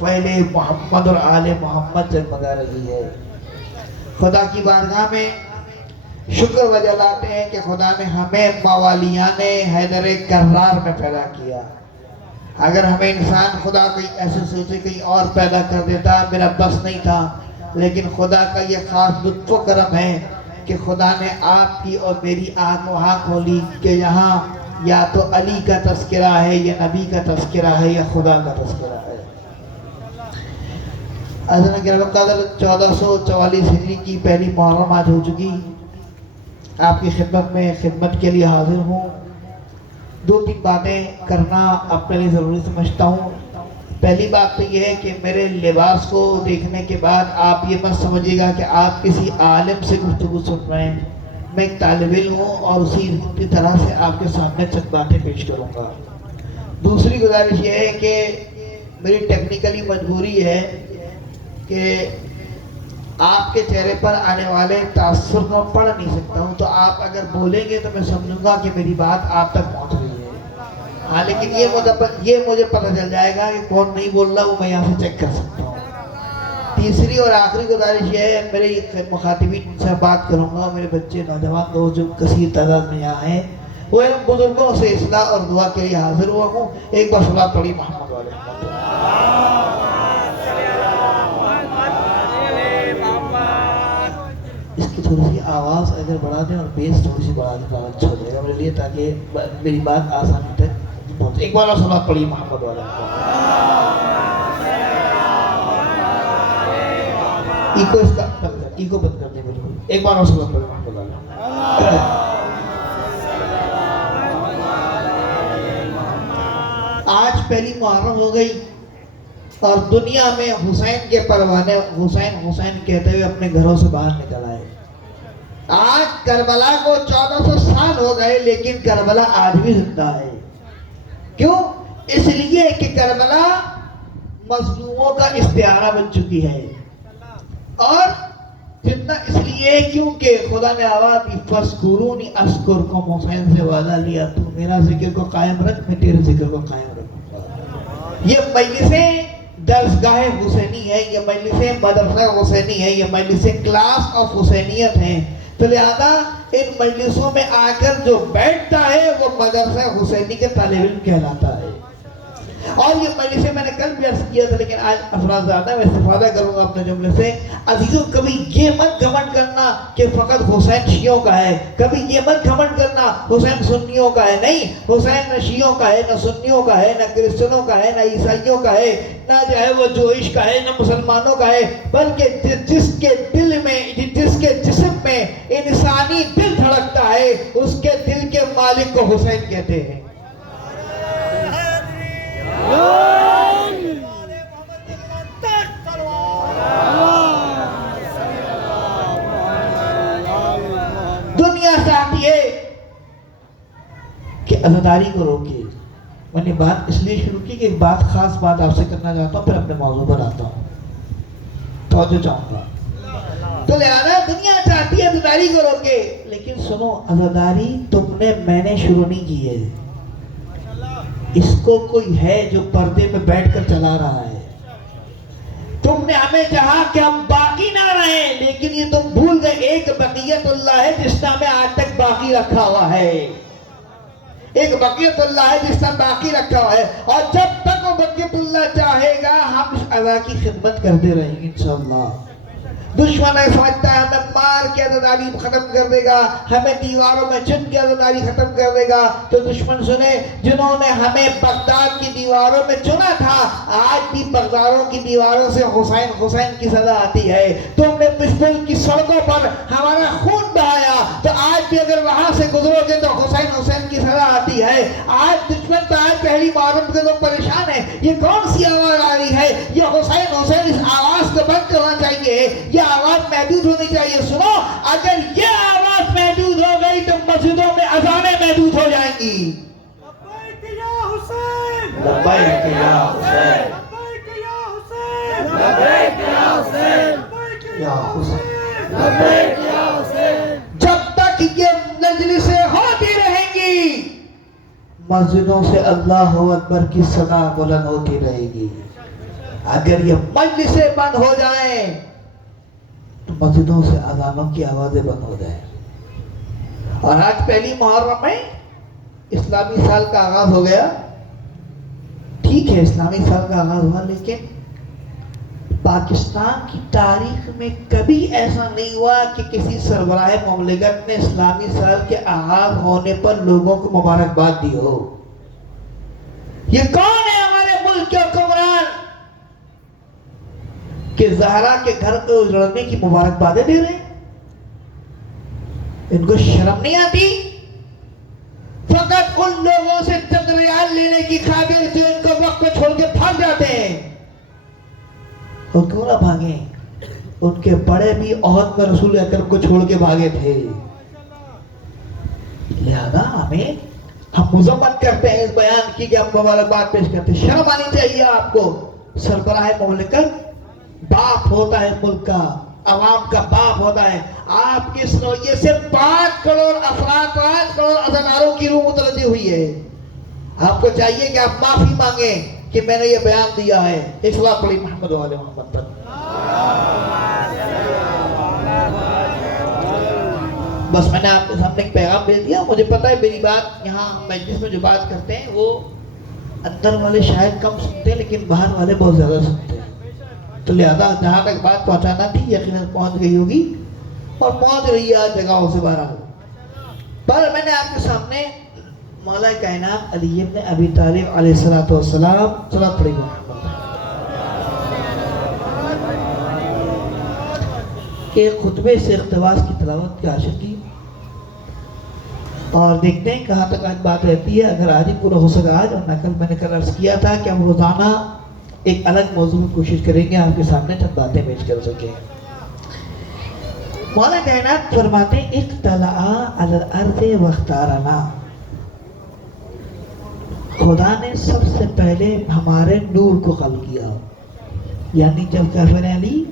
فعل محمد اور آل محمد جگمگا رہی ہے۔ خدا کی بارگاہ میں شکر وجہ لاتے ہیں کہ خدا نے ہمیں موالیان حیدر کرار میں پیدا کیا۔ اگر ہمیں انسان خدا کوئی ایسے سوچے کہیں اور پیدا کر دیتا میرا بس نہیں تھا، لیکن خدا کا یہ خاص لطف و کرم ہے کہ خدا نے آپ کی اور میری آنکھ وہاں کھولی کہ یہاں یا تو علی کا تذکرہ ہے یا نبی کا تذکرہ ہے یا خدا کا تذکرہ ہے۔ حضرت کرم قدر 1444 ہجری کی پہلی محرم آج ہو چکی، آپ کی خدمت میں خدمت کے لیے حاضر ہوں۔ دو تین باتیں کرنا اپنے لیے ضروری سمجھتا ہوں۔ پہلی بات تو یہ ہے کہ میرے لباس کو دیکھنے کے بعد آپ یہ مت سمجھیے گا کہ آپ کسی عالم سے گفتگو سن رہے ہیں۔ میں ایک طالب علم ہوں اور اسی طرح سے آپ کے سامنے چند باتیں پیش کروں گا۔ دوسری گزارش یہ ہے کہ میری ٹیکنیکلی مجبوری ہے کہ آپ کے چہرے پر آنے والے تاثر کو پڑھ نہیں سکتا ہوں، تو آپ اگر بولیں گے تو میں سمجھوں گا کہ میری بات آپ تک پہنچ رہی ہے۔ ہاں لیکن یہ مجھے پتہ چل جائے گا کہ کون نہیں بول رہا، وہ میں یہاں سے چیک کر سکتا ہوں۔ تیسری اور آخری گزارش یہ ہے، میرے مخاطبین سے بات کروں گا، میرے بچے نوجوان دوست جو کثیر تعداد میں یہاں ہیں، وہ بزرگوں سے اصلاح اور دعا کے لیے حاضر ہوا ہوں۔ ایک بار صلوات پڑھی محمد والے اس کی تھوڑی سی آواز اگر بڑھا دیں اور بیس تھوڑی سی بڑھا دیں تو اچھا ہو جائے گا میرے لیے، تاکہ میری بات آسانی تک پہنچے۔ ایک بار اور صلوات پڑھی محمد والے ایکو بند کر دیں بالکل۔ ایک بار اور صلوات پڑھی محمد والے۔ آج پہلی محرم ہو گئی اور دنیا میں حسین کے پروانے حسین حسین کہتے ہوئے اپنے گھروں سے باہر نکل آئے۔ آج کربلا کو 1400 سال ہو گئے لیکن کربلا آج بھی زندہ ہے۔ کیوں؟ اس لیے کہ کربلا مظلوموں کا استعارہ بن چکی ہے، اور جتنا اس لیے کیونکہ خدا نے آواز دی فَاسْکُرُونِی أَذْکُرْکُم، حسین سے وعدہ لیا تو میرا ذکر کو قائم رکھ، میں تیرے ذکر کو قائم رکھوں گا۔ یہ مجلسیں درسگاہ حسینی ہے، یہ مجلسیں مدرسہ حسینی ہے، یہ مجلسیں کلاس آف حسینیت ہیں، تو لہذا ان مجلسوں میں آ کر جو بیٹھتا ہے وہ مدرسہ حسینی کے طالب علم کہلاتا ہے۔ اور یہ مجلسیں میں نے کل بھی عرض کیا تھا لیکن آج افراد زیادہ میں استفادہ کروں گا اپنے جملے سے۔ عزیزوں کبھی یہ مت گھمنڈ کرنا کہ فقط حسین شیعوں کا ہے، کبھی یہ مت گھمنڈ کرنا حسین سنیوں کا ہے، نہیں، حسین نہ شیعوں کا ہے، نہ سنیوں کا ہے، نہ کرسچنوں کا ہے، نہ عیسائیوں کا ہے، نہ جو ہے وہ جوئش کا ہے، نہ مسلمانوں کا ہے، بلکہ جس کے دل میں، جس کے جسم میں انسانی دل دھڑکتا ہے اس کے دل کے مالک کو حسین کہتے ہیں۔ دنیا چاہتی ہے کہ عزاداری کو روکے۔ میں نے بات اس لیے شروع کی کہ ایک بات خاص بات آپ سے کرنا چاہتا ہوں، پھر اپنے موضوع پر آتا ہوں، توجہ چاہوں گا۔ تو لہذا دنیا چاہتی ہے عزاداری کو روکے، لیکن سنو، عزاداری تم نے میں نے شروع نہیں کی ہے، اس کو کوئی ہے جو پردے میں بیٹھ کر چلا رہا ہے۔ تم نے ہمیں چاہا کہ ہم باقی نہ رہیں، لیکن یہ تم بھول گئے ایک بقیت اللہ ہے جس نے ہمیں آج تک باقی رکھا ہوا ہے۔ ایک بقیت اللہ ہے جس نے باقی رکھا ہوا ہے، اور جب تک وہ بقیت اللہ چاہے گا ہم اس عزا کی خدمت کرتے رہیں گے انشاءاللہ۔ دشمن سمجھتا ہے ہمیں مار کے عزاداری ختم کر دے گا، ہمیں دیواروں میں چن کے عزاداری ختم کر دے گا، تو دشمن سنے، جنہوں نے ہمیں بغداد کی دیواروں میں چنا تھا آج بھی بغدادوں کی دیواروں سے حسین حسین کی صدا آتی ہے۔ تم نے پستول کی سڑکوں پر ہمارا خون بہایا تو آج بھی اگر وہاں سے گزرو گے تو حسین حسین کی صدا آتی ہے۔ آج دشمن تو آج پہلی محرم کے لوگ پریشان ہیں، یہ کون سی آواز آ رہی ہے، یہ حسین حسین، اس آواز کو بند کرنا چاہیے، یہ آواز محدود ہونی چاہیے۔ سنو، اگر یہ آواز محدود ہو گئی تو مسجدوں میں اذانیں محدود ہو جائیں گی۔ لبیک یا حسین، لبیک یا حسین، لبیک یا حسین، لبیک یا حسین، یا حسین، لبیک یا حسین۔ جب تک یہ مجلسیں ہوتی رہیں گی مسجدوں سے اللہ اکبر کی صدا بلند ہوتی رہے گی۔ اگر یہ مجلسیں بند ہو جائیں تو مسجدوں سے اذانوں کی آوازیں بند ہو جائیں. اور آج پہلی محرم میں اسلامی سال کا آغاز ہو گیا. ٹھیک ہے اسلامی سال کا آغاز ہوا، لیکن پاکستان کی تاریخ میں کبھی ایسا نہیں ہوا کہ کسی سربراہ مملکت نے اسلامی سال کے آغاز ہونے پر لوگوں کو مبارکباد دی ہو. یہ کون ہے ہمارے ملک کے حکمران کہ زہرا کے گھر کو اجڑنے کی مبارکبادیں دے رہے ہیں؟ ان کو شرم نہیں آتی؟ فقط ان لوگوں سے چند ریال لینے کی خاطر جو ان کو وقت پہ چھوڑ کے بھاگ جاتے ہیں. اور کیوں نہ بھاگیں؟ ان کے بڑے بھی عہد میں رسول اکرم کو چھوڑ کے بھاگے تھے. لہذا ہم مذمت کرتے ہیں اس بیان کی کہ ہم مبارکباد پیش کرتے ہیں. شرم آنی چاہیے آپ کو. سربراہ مملکت باپ ہوتا ہے ملک کا، عوام کا باپ ہوتا ہے. آپ کس رویے سے 5 کروڑ افراد 5 کروڑ عزاداروں کی روح متوجہ ہوئی ہے. آپ کو چاہیے کہ آپ معافی مانگیں کہ میں نے یہ بیان دیا ہے. ایک صلاۃ پڑھی محمد و آل محمد پر. بس میں نے آپ کے سامنے ایک پیغام بھیج دیا. مجھے پتا ہے میری بات یہاں مجلس میں جو بات کرتے ہیں وہ اندر والے شاید کم سنتے ہیں لیکن باہر والے بہت زیادہ سنتے ہیں. تو لہذا جہاں تک بات پہنچانا تھی یقیناً پہنچ گئی ہوگی اور پہنچ رہی ہے جگہوں سے باہر. پر میں نے آپ کے سامنے مولا کائنات علی ابن ابی طالب علیہ السلام صلاۃ پڑھی کے خطبے سے اقتباس کی تلاوت کی حاصل کی. اور دیکھتے ہیں کہاں تک آج بات رہتی ہے. اگر آج ہی پورا ہو سکا آج، اور نقل میں نے کل عرض کیا تھا کہ ہم روزانہ ایک الگ موضوع میں کوشش کریں گے آپ کے سامنے چند باتیں پیش کر سکیں. مولا کائنات فرماتے ہیں اطلع علی الارض واختارنا. خدا نے سب سے پہلے ہمارے نور کو خلق کیا. یعنی جب کافر علی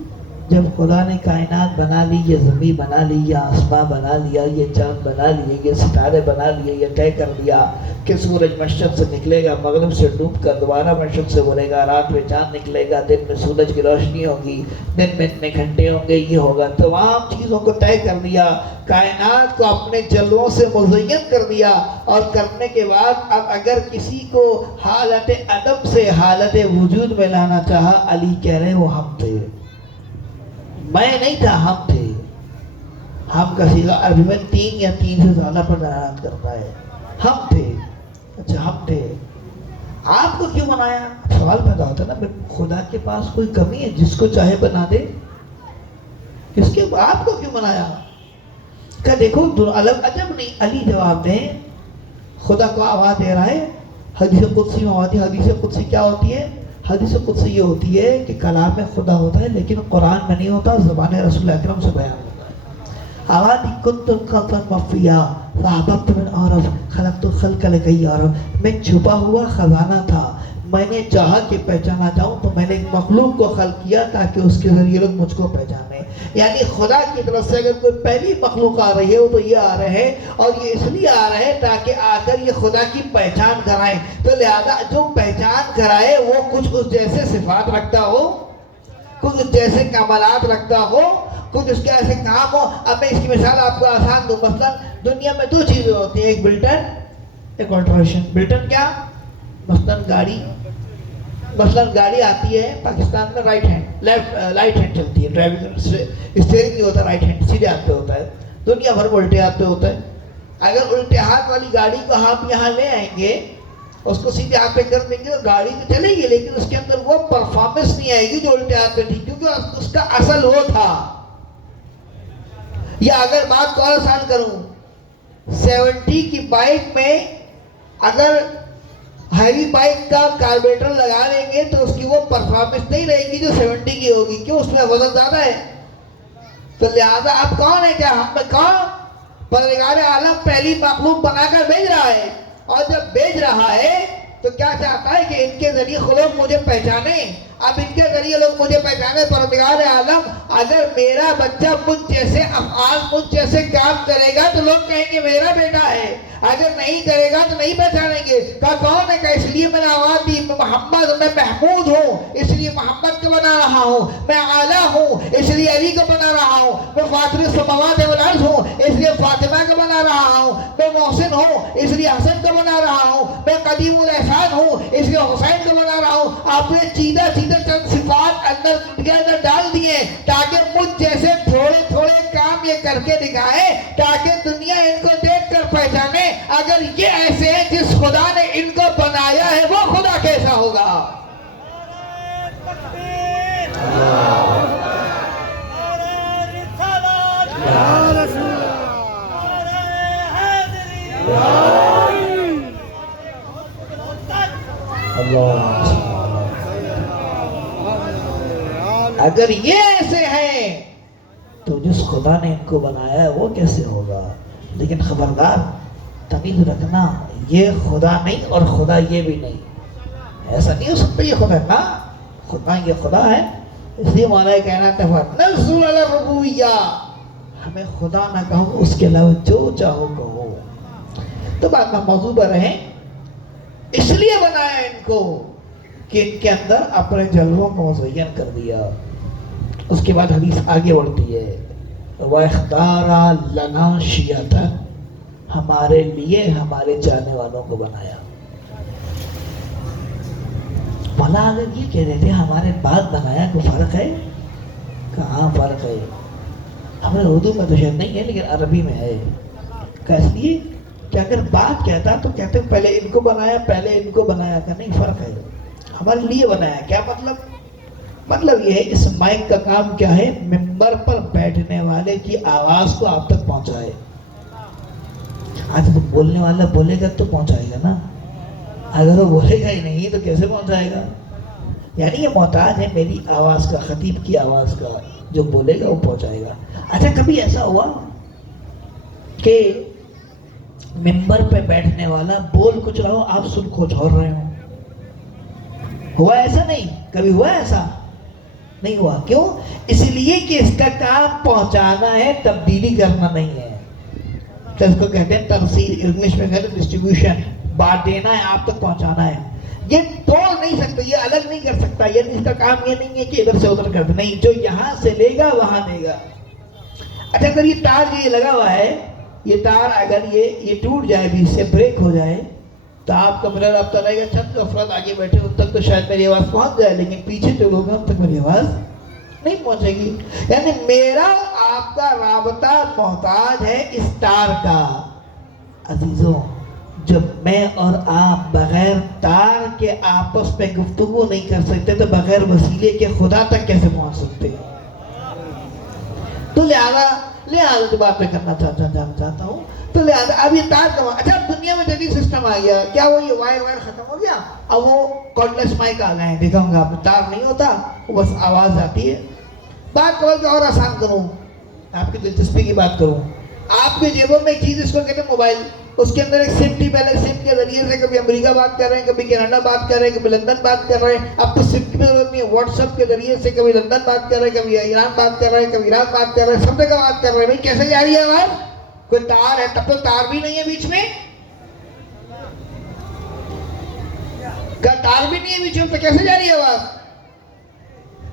جب خدا نے کائنات بنا لی، یہ زمین بنا لی، یہ آسمان بنا لیا، یہ چاند بنا لیے، یہ ستارے بنا لیے، یہ طے کر دیا کہ سورج مشرق سے نکلے گا، مغرب سے ڈوب کر دوبارہ مشرق سے بولے گا، رات میں چاند نکلے گا، دن میں سورج کی روشنی ہوگی، دن میں اتنے گھنٹے ہوں گے، یہ ہوگا. تمام چیزوں کو طے کر دیا، کائنات کو اپنے جلووں سے مزین کر دیا. اور کرنے کے بعد اب اگر کسی کو حالت عدم سے حالت وجود میں لانا چاہا، علی کہہ رہے وہ ہم تھے. میں نہیں تھا، ہم تھے. ہم کا صیغہ عربی میں 3 یا 3 سے زیادہ پر دلالت کرتا ہے. ہم تھے. اچھا ہم تھے. آپ کو کیوں بنایا؟ سوال پیدا ہوتا ہے نا، خدا کے پاس کوئی کمی ہے جس کو چاہے بنا دے؟ اس کے آپ کو کیوں بنایا؟ کہ دیکھو الگ عجب نہیں. علی جواب دیں، خدا کو آواز دے رہا ہے. حدیث قدسی میں آتی ہے. حدیث قدسی کیا ہوتی ہے؟ حدیث قدسی یہ ہوتی ہے کہ کلام خدا ہوتا ہے لیکن قرآن میں نہیں ہوتا، زبان رسول اکرم سے بیان ہوتا ہے. آواز کنت قطعا مخفیا فاحببت من اعرف خلقت الخلق لکی اعرف. میں چھپا ہوا خزانہ تھا، میں نے چاہا کہ پہچانا جاؤں تو میں نے ایک مخلوق کو خلق کیا تاکہ اس کے ذریعے لوگ مجھ کو پہچانے. یعنی خدا کی طرف سے اگر کوئی پہلی مخلوق آ رہی ہے وہ تو یہ آ رہے ہیں، اور یہ اس لیے آ رہے ہیں تاکہ آ کر یہ خدا کی پہچان کرائیں. تو لہذا جو پہچان کرائے وہ کچھ اس جیسے صفات رکھتا ہو، کچھ اس جیسے کمالات رکھتا ہو، کچھ اس کے ایسے کام ہو. اب میں اس کی مثال آپ کو آسان دوں. مثلا دنیا میں 2 چیزیں ہوتی ہیں، ایک بلٹن، ایک آلٹریشن. بلٹن کیا؟ مثلا گاڑی آتی ہے پاکستان میں رائٹ ہینڈ چلتی ہے. ڈرائیونگ اسٹیئرنگ نہیں ہوتا، رائٹ ہینڈ سیدھے ہاتھ پہ ہوتا ہے. دنیا بھر میں الٹے ہاتھ پہ ہوتا ہے. اگر الٹے ہاتھ والی گاڑی کو آپ یہاں لے آئیں گے، اس کو سیدھے ہاتھ پہ کر دیں گے تو گاڑی تو چلے گی لیکن اس کے اندر وہ پرفارمنس نہیں آئے گی جو الٹے ہاتھ پہ تھی، کیونکہ اس کا اصل وہ تھا. یا اگر بات کو اور آسان کروں، 70 کی بائک میں اگر ہیوی بائک کا کاربیٹر لگا لیں گے تو اس کی وہ پرفارمنس نہیں رہے گی جو 70 کی ہوگی. کیوں؟ اس میں وزن زیادہ ہے. تو لہذا اب کون ہے؟ کیا ہم میں کون؟ پروردگار عالم پہلی مخلوق بنا کر بھیج رہا ہے، اور جب بھیج رہا ہے تو کیا چاہتا ہے کہ ان کے ذریعے خلق مجھے پہچانے. اب ان کے ذریعے ذریعے لوگ مجھے پہچانے پروردگار عالم اگر میرا بچہ مجھ جیسے افعال مجھ جیسے کام کرے گا تو لوگ کہیں گے میرا بیٹا ہے، اگر نہیں کرے گا تو نہیں پہچانیں گے۔ کہا کون ہے؟ کہ اس لیے میں نے آواز دی محمد، میں محمود ہوں اس لیے محمد کو بنا رہا ہوں، میں اعلیٰ ہوں اس لیے علی کو بنا رہا ہوں، میں فاطر السماوات والارض ہوں اس لیے فاطمہ کو بنا رہا ہوں، میں محسن ہوں اس لیے حسن کو بنا رہا ہوں، میں قدیم الاحسان ہوں اس لیے حسین کو بنا رہا ہوں۔ آپ نے سیدھا سیدھا چند صفات اندر ڈال دیے تاکہ مجھ جیسے تھوڑے تھوڑے کام یہ کر کے دکھائے تاکہ دنیا ان کو دیکھ کر پہچانے اگر یہ ایسے ہیں جس خدا نے ان کو بنایا ہے وہ خدا کیسا ہوگا۔ اگر یہ ایسے ہیں تو جس خدا نے ان کو بنایا ہے وہ کیسے ہوگا۔ لیکن خبردار تمیز رکھنا، یہ خدا نہیں اور خدا یہ بھی نہیں، ایسا نہیں ہو سکتا یہ خدا نا، خدا یہ خدا ہے۔ اس لیے مولا کائنات نے فرمایا نزول علی الربوبیہ، ہمیں خدا نہ کہو اس کے علاوہ جو چاہو کہو۔ تو بات میں موضوع پر رہیں، اس لیے بنایا ان کو کہ ان کے اندر اپنے جلووں کو مزین کر دیا۔ اس کے بعد حدیث آگے بڑھتی ہے وَاخْتَارَ لَنَا شِيَةً، ہمارے لیے ہمارے جانے والوں کو بنایا۔ مولا اگر یہ کہہ رہے تھے ہمارے بعد بنایا، کوئی فرق ہے؟ کہاں فرق ہے؟ ہمارے اردو میں تو شاید نہیں ہے لیکن عربی میں ہے۔ اس لیے کہ اگر بات کہتا تو کہتے پہلے ان کو بنایا پہلے ان کو بنایا، کہ نہیں فرق ہے، ہمارے لیے بنایا۔ کیا مطلب؟ مطلب یہ ہے اس مائک کا کام کیا ہے؟ ممبر پر بیٹھنے والے کی آواز کو آپ تک پہنچائے۔ آج تو بولنے والا بولے گا تو پہنچائے گا نا، اگر وہ بولے گا ہی نہیں تو کیسے پہنچائے گا؟ یعنی یہ محتاج ہے میری آواز کا، خطیب کی آواز کا، جو بولے گا وہ پہنچائے گا۔ اچھا کبھی ایسا ہوا کہ ممبر پہ بیٹھنے والا بول کچھ رہا ہو آپ سن کچھ اور رہے ہو؟ ہوا ایسا؟ نہیں کبھی ہوا ایسا؟ نہیں ہوا۔ کیوں؟ اس لیے کہ اس کا کام پہنچانا ہے، تبدیلی کرنا نہیں ہے۔ تو اس کو کہتے ہیں ترسیل، انگلش میں کہتے ہیں ڈسٹریبیوشن، بات دینا ہے آپ تک پہنچانا ہے۔ یہ توڑ نہیں سکتا، یہ الگ نہیں کر سکتا، یہ اس کا کام یہ نہیں ہے کہ ادھر سے ادھر کر دے، نہیں، جو یہاں سے لے گا وہاں دے گا۔ اچھا اگر یہ تار یہ لگا ہوا ہے، یہ تار اگر یہ ٹوٹ جائے بھی، اس سے بریک ہو جائے تو آپ کا میرا رابطہ رہے گا چند افراد آگے بیٹھے ان تک تو شاید میری آواز پہنچ جائے، لیکن پیچھے جو لوگ ہیں ان تک میری آواز نہیں پہنچے گی۔ یعنی میرا آپ کا رابطہ محتاج ہے اس تار کا۔ عزیزوں جب میں اور آپ بغیر تار کے آپس میں گفتگو نہیں کر سکتے تو بغیر وسیلے کے خدا تک کیسے پہنچ سکتے ہیں؟ تو لہذا جو بات میں کرنا چاہتا ہوں تو لہذا اب یہ تار کا، اچھا دنیا میں جدید سسٹم آ گیا، کیا وہ یہ وائر ختم ہو گیا؟ اب وہ کارڈلیس مائک آ گئے ہیں، دیکھا ہوں گا آپ نے، تار نہیں ہوتا، وہ بس آواز آتی ہے۔ بات کرو کہ اور آسان کروں، آپ کی دلچسپی کی بات کروں، آپ کے جیبوں میں ایک چیز اس کو کہتے ہیں موبائل، اس کے اندر ایک سم ٹی، پہلے سم کے ذریعے سے کبھی امریکہ بات کر رہے ہیں، کبھی کینیڈا بات کر رہے ہیں، کبھی لندن بات کر رہے ہیں، اب تو سم کی بھی ضرورت نہیں ہے، واٹس ایپ کے ذریعے سے کبھی لندن بات کر رہے ہیں، کبھی ایران بات کر رہے ہیں، کبھی عراق بات کر رہے ہیں، سب جگہ بات کر رہے ہیں۔ بھائی کیسے جا رہی ہے آواز؟ کوئی تار ہے؟ تب تو تار بھی نہیں ہے بیچ میں، تار بھی نہیں ہے بیچ میں، تو کیسے جا رہی ہے آواز؟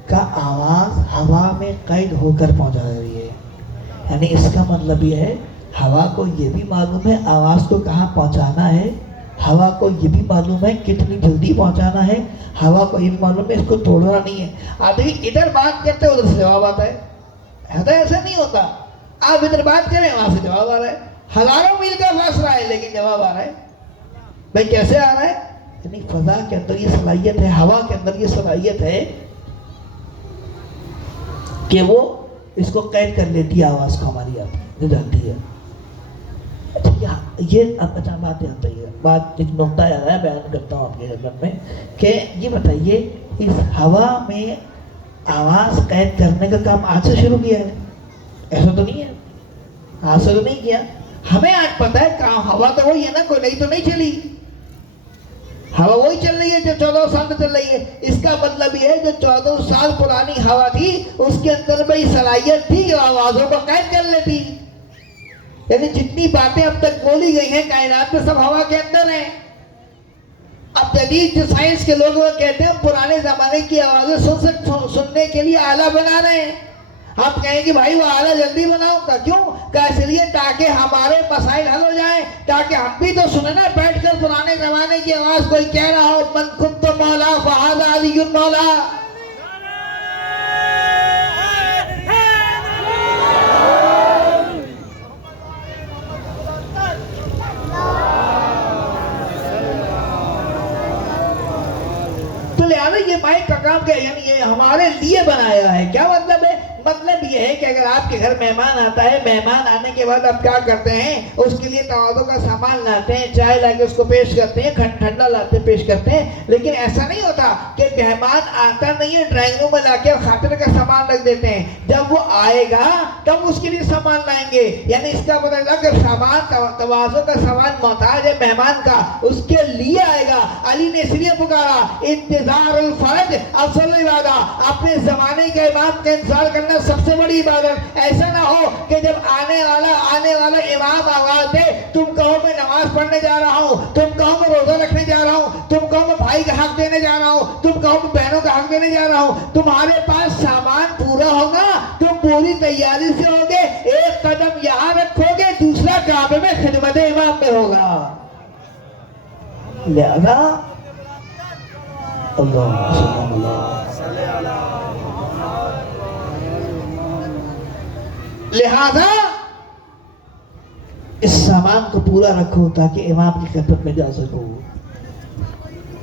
کا آواز ہوا میں قید ہو کر پہنچا رہی ہے۔ یعنی اس کا مطلب یہ ہے ہوا کو یہ بھی معلوم ہے آواز کو کہاں پہنچانا ہے، ہوا کو یہ بھی معلوم ہے کتنی جلدی پہنچانا ہے، ہوا کو یہ بھی معلوم ہے اس کو توڑنا نہیں ہے۔ آپ دیکھیں ادھر بات کرتے ادھر سے جواب آتا ہے، ایسا نہیں ہوتا، آپ ادھر بات کریں وہاں سے جواب آ رہا ہے، ہزاروں میل کا فاصلہ ہے لیکن جواب آ رہا ہے۔ بھائی کیسے آ رہا ہے؟ یعنی فضا کے اندر یہ صلاحیت ہے، ہوا کے اندر یہ صلاحیت ہے کہ وہ اس کو قید کر لیتی ہے، آواز کو ہماری آپ جو جاتی ہے۔ یہ اچھا بات یاد ہے، بات ایک نقطہ یاد ہے، بیان کرتا ہوں آپ کے خدمت میں کہ یہ بتائیے اس ہوا میں آواز قید کرنے کا کام آج سے شروع کیا ہے؟ ایسا تو نہیں ہے، آج سے تو نہیں کیا، ہمیں آج پتہ ہے کہاں ہوا تو وہی ہے نا، کوئی نئی تو نہیں چلی۔ ہوا وہی چل رہی ہے جو 14 سال میں چل رہی ہے. اس کا مطلب یہ ہے جو 14 سال پرانی ہوا تھی اس کے اندر بڑی صلاحیت تھی جو آوازوں کو قید کر لیتی. یعنی جتنی باتیں اب تک بولی گئی ہیں کائنات میں سب ہوا کے اندر ہیں. اب جدید جو سائنس کے لوگ وہ کہتے ہیں پرانے زمانے کی آوازیں سننے کے لیے آلہ بنا رہے ہیں. ہم کہیں کہ بھائی وہ آلہ جلدی بناؤ کا کیوں کہ اس لیے تاکہ ہمارے مسائل حل ہو جائیں, تاکہ ہم بھی تو سنیں نا بیٹھ کر پرانے زمانے کی آواز. کوئی کہہ رہا ہو من کنت مولا فہذا علی مولا. تو لہٰذا یہ مائک کا کام کیا, یعنی یہ ہمارے لیے بنایا ہے. کیا مطلب ہے؟ مطلب یہ ہے کہ اگر آپ کے گھر مہمان آتا ہے, مہمان آنے کے بعد آپ کیا کرتے ہیں, اس کے لیے توازوں کا سامان لاتے ہیں, چائے لا کے اس کو پیش کرتے ہیں, ٹھنڈا لاتے پیش کرتے ہیں. لیکن ایسا نہیں ہوتا کہ مہمان آتا نہیں ہے ڈرائنگ روم میں لا کے خاطر کا سامان رکھ دیتے ہیں. جب وہ آئے گا تب اس کے لیے سامان لائیں گے. یعنی اس کا پتہ چلا کہ سامان توازوں کا سامان محتاج ہے مہمان کا, اس کے لیے آئے گا. علی نے اس لیے پکارا انتظار الفرج افضل عبادت. اپنے زمانے کے امام کا انتظار کرنا سب سے بڑی عبادت. ایسا نہ ہو کہ جب آنے والا امام آواز دے تم کہو میں نماز پڑھنے جا رہا ہوں, تم کہو میں روزہ رکھنے جا رہا ہوں, تم کہو میں بھائی کا حق دینے جا رہا ہوں, تم کہو میں بہنوں کا حق دینے جا رہا ہوں. تمہارے پاس سامان پورا ہوگا, تم پوری تیاری سے ہوگے, ایک قدم یہاں رکھو گے, دوسرا کعبے میں خدمت امام میں ہوگا. لہذا لہذا اس سامان کو پورا رکھو تاکہ امام کی خدمت میں جا سکو.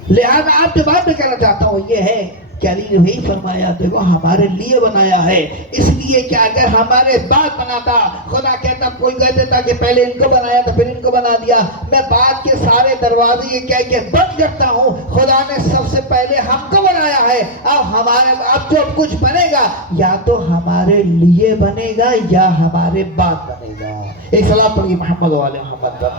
لہذا آپ جو بات میں کہنا چاہتا ہوں یہ ہے کہ علی نے وہی فرمایا دیکھو ہمارے لیے بنایا ہے. اس لیے کہ اگر ہمارے بعد بناتا, خدا کہتا کوئی کہہ دیتا کہ پہلے ان کو بنایا تو پھر ان کو بنا دیا, میں بعد کے سارے دروازے یہ کہہ کے بند کرتا ہوں. خدا نے سب سے پہلے ہم کو بنایا ہے. اب جو کچھ بنے گا یا تو ہمارے لیے بنے گا یا ہمارے بعد بنے گا. ایک سلام پڑھیے محمد والے محمد پر.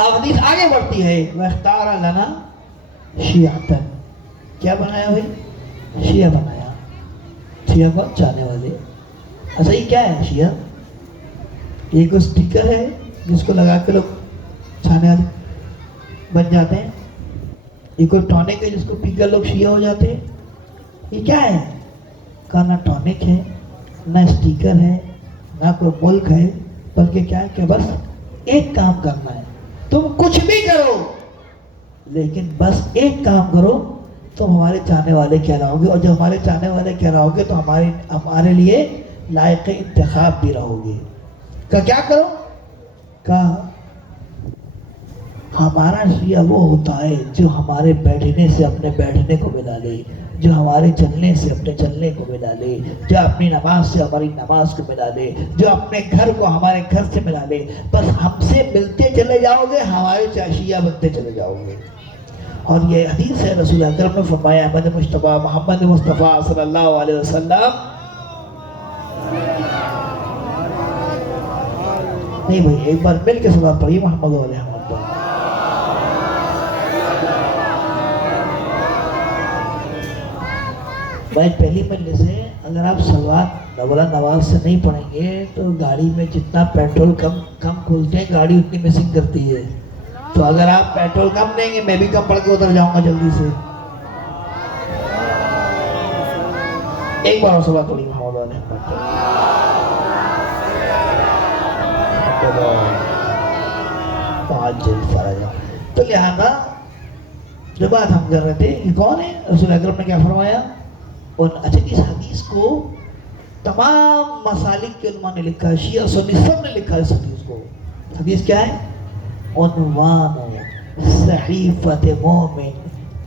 حدیث آگے بڑھتی ہے وَاخْتَارَ لَنَا شِيَعَةً. کیا بنایا بھائی؟ شیعہ بنایا. شیعہ کون؟ چاہنے والے. اچھا یہ کیا ہے شیعہ؟ یہ کوئی سٹیکر ہے جس کو لگا کے لوگ چاہنے والے بن جاتے ہیں؟ یہ کوئی ٹونک ہے جس کو پی کر لوگ شیعہ ہو جاتے ہیں؟ یہ کیا ہے؟ کہا نہ ٹونک ہے, نہ سٹیکر ہے, نہ کوئی ملک ہے, بلکہ کیا ہے کہ بس ایک کام کرنا ہے. تم کچھ بھی کرو لیکن بس ایک کام کرو, تم ہمارے چاہنے والے کہلاؤ گے, اور جب ہمارے چاہنے والے کہلاؤ گے تو ہمارے لیے لائق انتخاب بھی رہو گے. کہ کیا کرو؟ کہا ہمارا شیعہ وہ ہوتا ہے جو ہمارے بیٹھنے سے اپنے بیٹھنے کو ملا لے, جو ہمارے چلنے سے اپنے چلنے کو ملا لے, جو اپنی نماز سے ہماری نماز کو ملا لے, جو اپنے گھر کو ہمارے گھر سے ملا لے. بس ہم سے ملتے چلے جاؤ گے, ہمارے شیعہ بنتے چلے جاؤ گے. اور یہ حدیث ہے رسول اکرم نے فرمایا احمد مصطفیٰ محمد مصطفیٰ صلی اللہ علیہ وسلم. نہیں بھائی ایک بار مل کے صلاۃ پڑھیے محمد علیہ وسلم. بھائی پہلی مجلس سے اگر آپ صلوات نولا نواز سے نہیں پڑھیں گے تو گاڑی میں جتنا پیٹرول کم کھولتے ہیں گاڑی اتنی مسنگ کرتی ہے. تو اگر آپ پیٹرول کم دیں گے میں بھی کم پڑھ کے اتر جاؤں گا جلدی سے. ایک بار صلوات پڑھی محمد علیہ وسلم. تو لہذا جو بات ہم کر رہے تھے کہ کون ہے رسول اکرم نے کیا فرمایا. اور اچھا اس حدیث کو تمام مسالک کے علماء نے لکھا ہے, شیعہ سنی سب نے لکھا ہے اس حدیث کو. حدیث کیا ہے؟ عنوان صحیفت مومن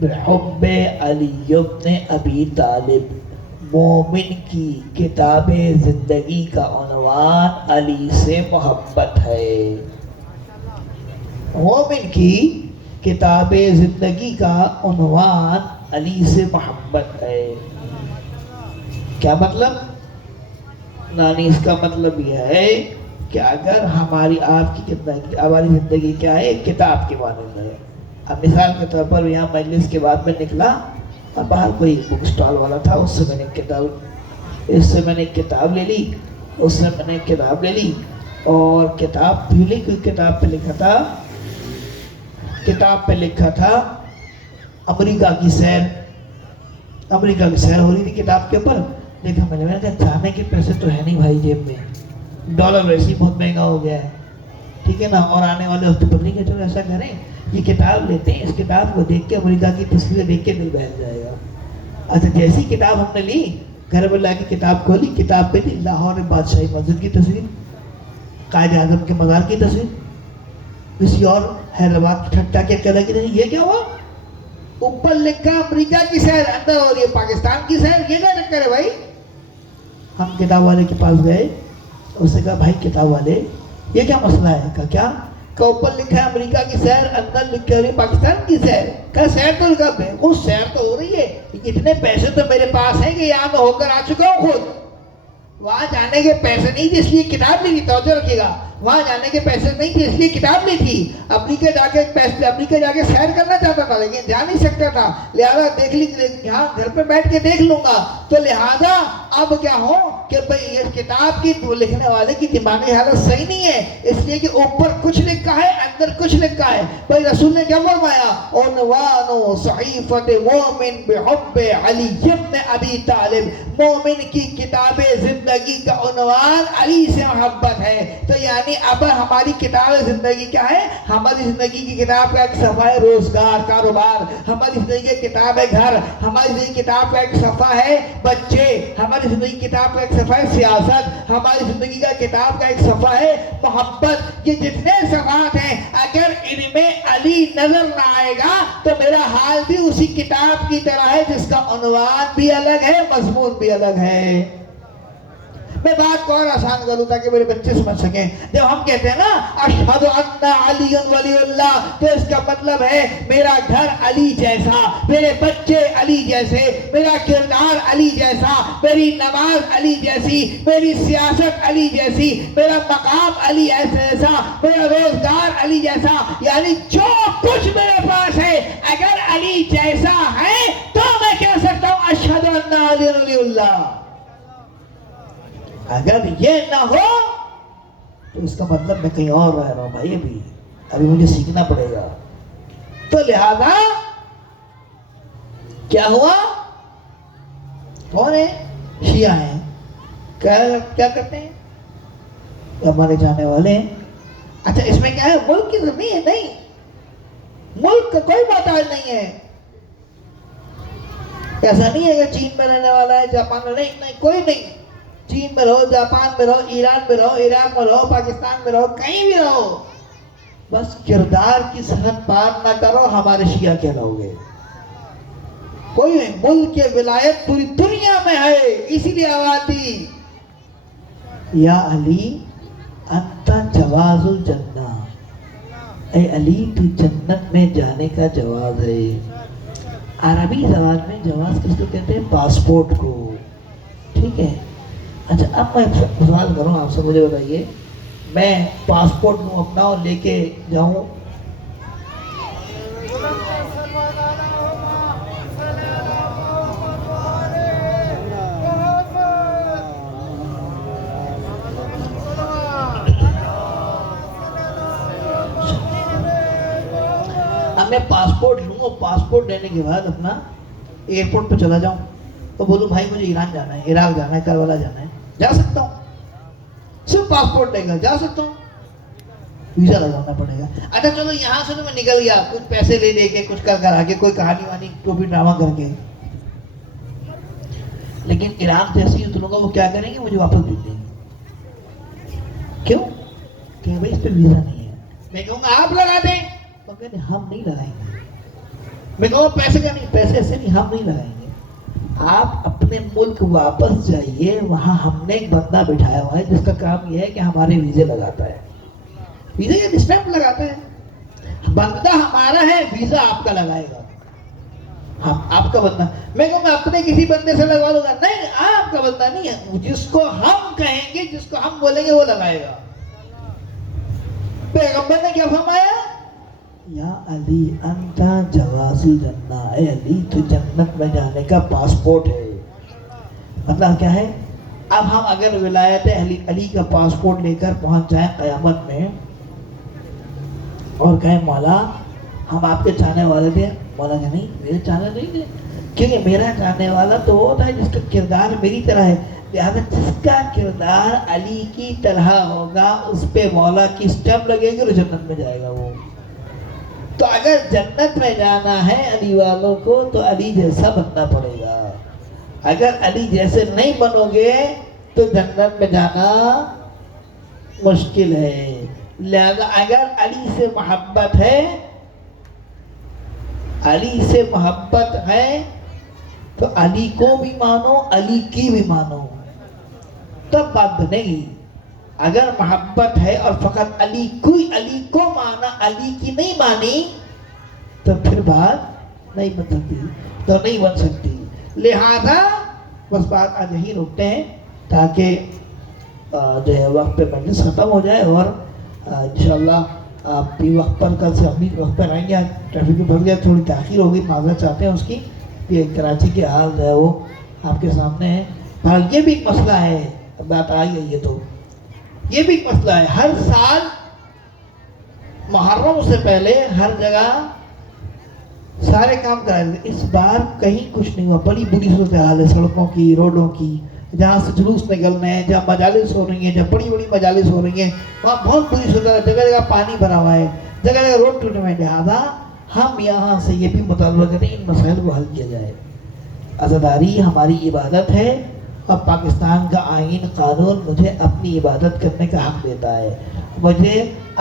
بحب علی بن ابی طالب. مومن کی کتاب زندگی کا عنوان علی سے محبت ہے. مومن کی کتاب زندگی کا عنوان علی سے محبت ہے. کیا مطلب؟ نانی اس کا مطلب یہ ہے کہ اگر ہماری آپ کی ہماری زندگی کیا ہے، ایک کتاب کے مانند ہے. اب مثال کے طور پر یہاں مجلس کے بعد میں نکلا اور باہر کوئی بک اسٹال والا تھا، اس سے میں نے ایک کتاب لے لی، اور کتاب بھی لی. کوئی کتاب پہ لکھا تھا امریکہ کی سیر ہو رہی تھی کتاب کے اوپر. دیکھا میں نے کہا جانے کے پیسے تو ہے نہیں بھائی جیب میں، ڈالر ویسے ہی بہت مہنگا ہو گیا ہے، ٹھیک ہے نا، اور آنے والے ہفتے پر نہیں کہ چلو ایسا کریں یہ کتاب لیتے ہیں، اس کتاب کو دیکھ کے امریکہ کی تصویریں دیکھ کے دل بہل جائے گا. اچھا جیسی کتاب ہم نے لی، گھر میں لا کے کتاب کھولی، کتاب پہ تھی لاہور میں بادشاہی مسجد کی تصویر، قائد اعظم کے مزار کی تصویر، کسی اور حیدرآباد کی ٹھٹا کے کہہ لگی نہیں. یہ کیا ہوا؟ اوپر لکھا امریکہ کی سیر، اندر ہو رہی ہے پاکستان کی سیر. یہ کیا چکر ہے بھائی؟ ہم کتاب والے کے پاس گئے، اس نے کہا بھائی کتاب والے یہ کیا مسئلہ ہے؟ کہا کیا؟ کہ اوپر لکھا ہے امریکہ کی سیر، اندر لکھا ہے پاکستان کی سیر. کہا سیر تو لکھا ہے، وہ سیر تو ہو رہی ہے، اتنے پیسے تو میرے پاس ہیں کہ یہاں میں ہو کر آ چکا ہوں خود. وہاں جانے کے پیسے نہیں تھے اس لیے کتاب لی تھی، توجہ رکھیے گا. وہاں جانے کے پیسے نہیں تھے اس لیے کتاب لی تھی. امریکہ جا کے سیر کرنا چاہتا تھا لیکن جا نہیں سکتا تھا، لہٰذا دیکھ لی یہاں گھر پہ بیٹھ کے دیکھ لوں گا. تو لہٰذا اب کیا ہو کہ بھئی اس کتاب کی لکھنے والے کی دماغی حالت صحیح نہیں ہے، اس لیے کہ اوپر کچھ لکھا ہے اندر کچھ لکھا ہے. بھئی رسول نے کیا فرمایا؟ عنوان صحیفۃ مومن بحب علی ابن ابی طالب. مومن کی کتاب زندگی کا عنوان علی سے محبت ہے. تو یعنی اب ہماری کتاب زندگی کیا ہے؟ ہماری زندگی کی کتاب کا ایک صفحہ ہے روزگار، کاروبار. ہماری زندگی کی کتاب ہے گھر. ہماری زندگی کی کتاب کا ایک صفحہ ہے بچے. ہماری زندگی کی کتاب کا ایک صفحہ ہے سیاست. ہماری زندگی کا کتاب کا ایک صفحہ ہے محبت. یہ جتنے صفحات ہیں اگر ان میں علی نظر نہ آئے گا تو میرا حال بھی اسی کتاب کی طرح ہے جس کا عنوان بھی الگ ہے، مضمون بھی الگ ہے. میں بات کو اور آسان کروں تاکہ میرے بچے سمجھ سکیں. جب ہم کہتے ہیں نا اشہد ان علی ولی اللہ، تو اس کا مطلب ہے میرا گھر علی جیسا، میرے بچے علی جیسے، میرا کردار علی جیسا، میری نماز علی جیسی، میری سیاست علی جیسی، میرا مقام علی جیسا، میرا روزگار علی جیسا. یعنی جو کچھ میرے پاس ہے اگر علی جیسا ہے تو میں کہہ سکتا ہوں اشہد ان علی ولی اللہ. اگر یہ نہ ہو تو اس کا مطلب میں کہیں اور رہ رہا ہوں بھائی، ابھی مجھے سیکھنا پڑے گا. تو لہذا کیا ہوا؟ کون ہے؟ شیعہ ہیں. کیا کرتے ہیں؟ ہمارے جانے والے ہیں. اچھا اس میں کیا ہے؟ ملک کی زمین ہے؟ نہیں، ملک کا کوئی محتاج نہیں ہے. ایسا نہیں ہے کہ چین میں رہنے والا ہے، جاپان میں نہیں، کوئی نہیں. چین میں رہو، جاپان میں رہو، ایران میں رہو، عراق میں رہو، پاکستان میں رہو، کہیں بھی رہو، بس کردار کی سرحد پار نہ کرو، ہمارے شیعہ کہلاؤ گے. کوئی نہیں. ملک کی ولایت پوری دنیا میں ہے، اسی لیے آواز دی یا علی انت جواز الجنہ. اے علی تو جنت میں جانے کا جواز ہے. عربی زبان میں جواز کس کو کہتے ہیں؟ پاسپورٹ کو. ٹھیک ہے. اچھا اب میں سوال کروں آپ سے، مجھے بتائیے میں پاسپورٹ لوں اپنا اور لے کے جاؤں، اب میں پاسپورٹ لوں اور پاسپورٹ لینے کے بعد اپنا ایئرپورٹ پہ چلا جاؤں تو بولوں بھائی مجھے ایران جانا ہے، عراق جانا ہے، کربلا جانا ہے، جا سکتا ہوں؟ صرف پاسپورٹ لے کر جا سکتا ہوں؟ ویزا لگانا پڑے گا. اچھا چلو یہاں سے تو میں نکل گیا کچھ پیسے لے دے کے، کچھ کر آگے کوئی کہانی وانی کو بھی ڈرامہ کر کے، لیکن عراق جیسے اتروں گا وہ کیا کریں گے؟ مجھے واپس بھیج دیں گے. کیوں؟ کہ بھائی اس پہ ویزا نہیں ہے. میں کہوں گا آپ لگا دیں، وہ کہتے ہیں ہم نہیں لگائیں گے. میں کہوں پیسے کا نہیں، پیسے ایسے نہیں، ہم نہیں لگائیں گے. آپ اپنے ملک واپس جائیے، وہاں ہم نے ایک بندہ بٹھایا ہوا ہے جس کا کام یہ ہے کہ ہمارے ویزے لگاتا ہے. ویزے یا اسٹیمپ لگاتا ہے. بندہ ہمارا ہے، ویزا آپ کا لگائے گا. ہم آپ کا بندہ. میں کہوں گا اپنے کسی بندے سے لگوا دوں گا. نہیں، آپ کا بندہ نہیں ہے، جس کو ہم کہیں گے، جس کو ہم بولیں گے وہ لگائے گا. پیغمبر نے کیا فرمایا؟ یا علی انتا جواز جنہ، اے علی تو جنت میں جانے کا پاسپورٹ ہے۔ مطلب کیا ہے؟ اب ہم اگر ولایت علی کا پاسپورٹ لے کر پہنچ جائیں قیامت میں اور کہیں مولا ہم آپ کے چاہنے والے تھے، مولا کہ نہیں میرے چاہنے نہیں تھے، کیونکہ میرا چاہنے والا تو وہ ہوتا ہے جس کا کردار میری طرح ہے، لہٰذا جس کا کردار علی کی طرح ہوگا اس پہ مولا کی اسٹمپ لگے گی اور جنت میں جائے گا وہ۔ تو اگر جنت میں جانا ہے علی والوں کو تو علی جیسا بننا پڑے گا، اگر علی جیسے نہیں بنو گے تو جنت میں جانا مشکل ہے۔ لہذا اگر علی سے محبت ہے، علی سے محبت ہے تو علی کو بھی مانو، علی کی بھی مانو، تب بات بنے گی۔ اگر محبت ہے اور فقط علی کو مانا، علی کی نہیں مانی، تو پھر بات نہیں بن سکتی، تو نہیں بن سکتی۔ لہذا بس بات آج یہی روکتے ہیں تاکہ جو ہے وقت پہ مجلس ختم ہو جائے، اور انشاءاللہ آپ بھی وقت پر، کل سے ہم بھی وقت پر آئیں گے۔ ٹریفک میں پھنس گیا، تھوڑی تاخیر ہوگی، معذرت چاہتے ہیں اس کی، کہ کراچی کے حال جو ہے وہ آپ کے سامنے ہے۔ اور یہ بھی ایک مسئلہ ہے، بات آئی ہے یہ تو، یہ بھی ایک مسئلہ ہے، ہر سال محرم سے پہلے ہر جگہ سارے کام کرائے تھے، اس بار کہیں کچھ نہیں ہوا، بڑی بری صورتحال ہے سڑکوں کی، روڈوں کی، جہاں سے جلوس نکل رہے ہیں، جہاں مجالس ہو رہی ہیں، جہاں بڑی بڑی مجالس ہو رہی ہیں، وہاں بہت بری صورتحال ہے، جگہ جگہ پانی بھرا ہوا ہے، جگہ جگہ روڈ ٹوٹے ہوئے ہیں۔ لہٰذا ہم یہاں سے یہ بھی مطالبہ کرتے ہیں ان مسائل کو حل کیا جائے۔ عزاداری ہماری عبادت ہے، اور پاکستان کا آئین قانون مجھے اپنی عبادت کرنے کا حق دیتا ہے، مجھے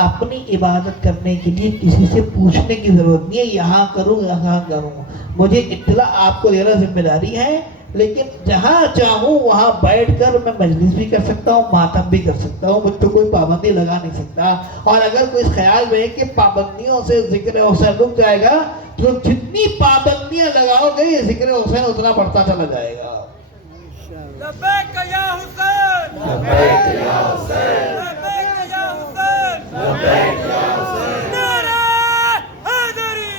اپنی عبادت کرنے کے لیے کسی سے پوچھنے کی ضرورت نہیں ہے یہاں کروں یہاں کروں، مجھے اطلاع آپ کو دینا ذمہ داری ہے، لیکن جہاں چاہوں وہاں بیٹھ کر میں مجلس بھی کر سکتا ہوں، ماتم بھی کر سکتا ہوں، مجھ پہ کوئی پابندی لگا نہیں سکتا۔ اور اگر کوئی اس خیال میں کہ پابندیوں سے ذکر حسین رک جائے گا تو جتنی پابندیاں لگاؤ گے یہ ذکر حسین اتنا بڑھتا چلا جائے گا۔ لبیک یا حسین، لبیک یا حسین، لبیک یا حسین، لبیک یا حسین، نعرہ حیدری۔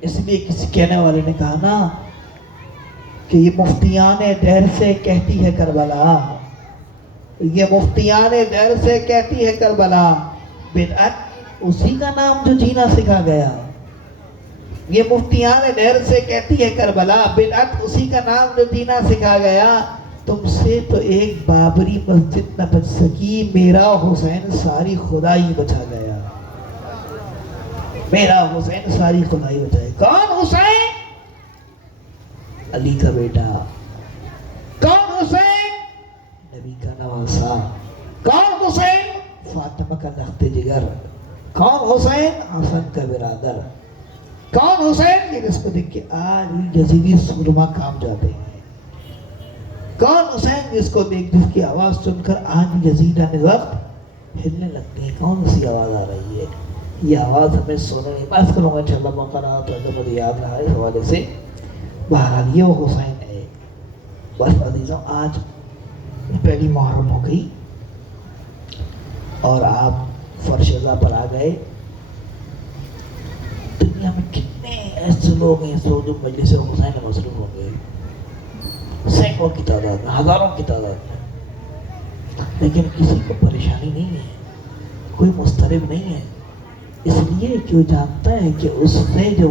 اس لیے کسی کہنے والے نے کہا نا کہ یہ مفتیان دہر سے کہتی ہے کربلا، یہ مفتیان دہر سے کہتی ہے کربلا، بدعت اسی کا نام جو جینا سکھا گیا۔ یہ مفتیان دہر سے کہتی ہے کربلا، بدعت اسی کا نام جو جینا سکھا گیا، تم سے تو ایک بابری مسجد نہ بچ سکی، میرا حسین ساری خدائی بچا گیا، میرا حسین ساری خدائی بچائے۔ کون حسین؟ علی کا بیٹا۔ کون حسین؟ نبی کا نواسا۔ کون حسین؟ فاطمہ کا لخت جگر۔ کون حسین؟ حسن کا برادر۔ کون حسین؟ یہ جس کو دیکھ کے آج بھی یزیدی سورما کام جاتے ہیں۔ کون حسین؟ جس کو دیکھ، جس کی آواز سن کر آج بھی یزیدان وقت ہلنے لگتے ہیں۔ کون سی آواز آ رہی ہے؟ یہ آواز ہمیں سننے نہیں، بات کروں گا انشاءاللہ موقع رہا تو اگر مجھے یاد رہا اس حوالے سے۔ بہرحال یہ وہ حسین ہے۔ بس عزیزوں، آج پہلی محرم ہو گئی اور آپ فرش رضا پر آ گئے۔ دنیا میں کتنے ایسے لوگ ہیں جو مجلس حسین میں مصروف ہوں گے، سینکڑوں کی تعداد میں، ہزاروں کی تعداد میں، لیکن کسی کو پریشانی نہیں ہے، کوئی مضطرب نہیں ہے، اس لیے کہ وہ جانتا ہے کہ اس سے جو